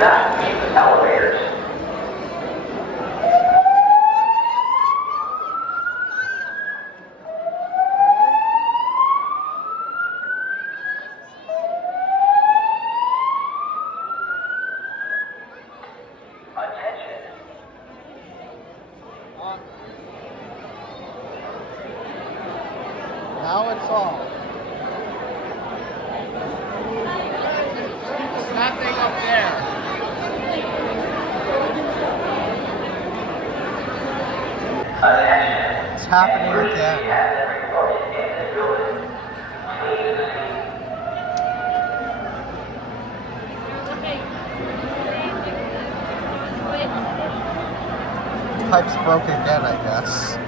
not use elevators. Attention. Now it's off. There's nothing up there. Attention. It's happening again. Has been reported in this building. Please Pipe's broken again, I guess.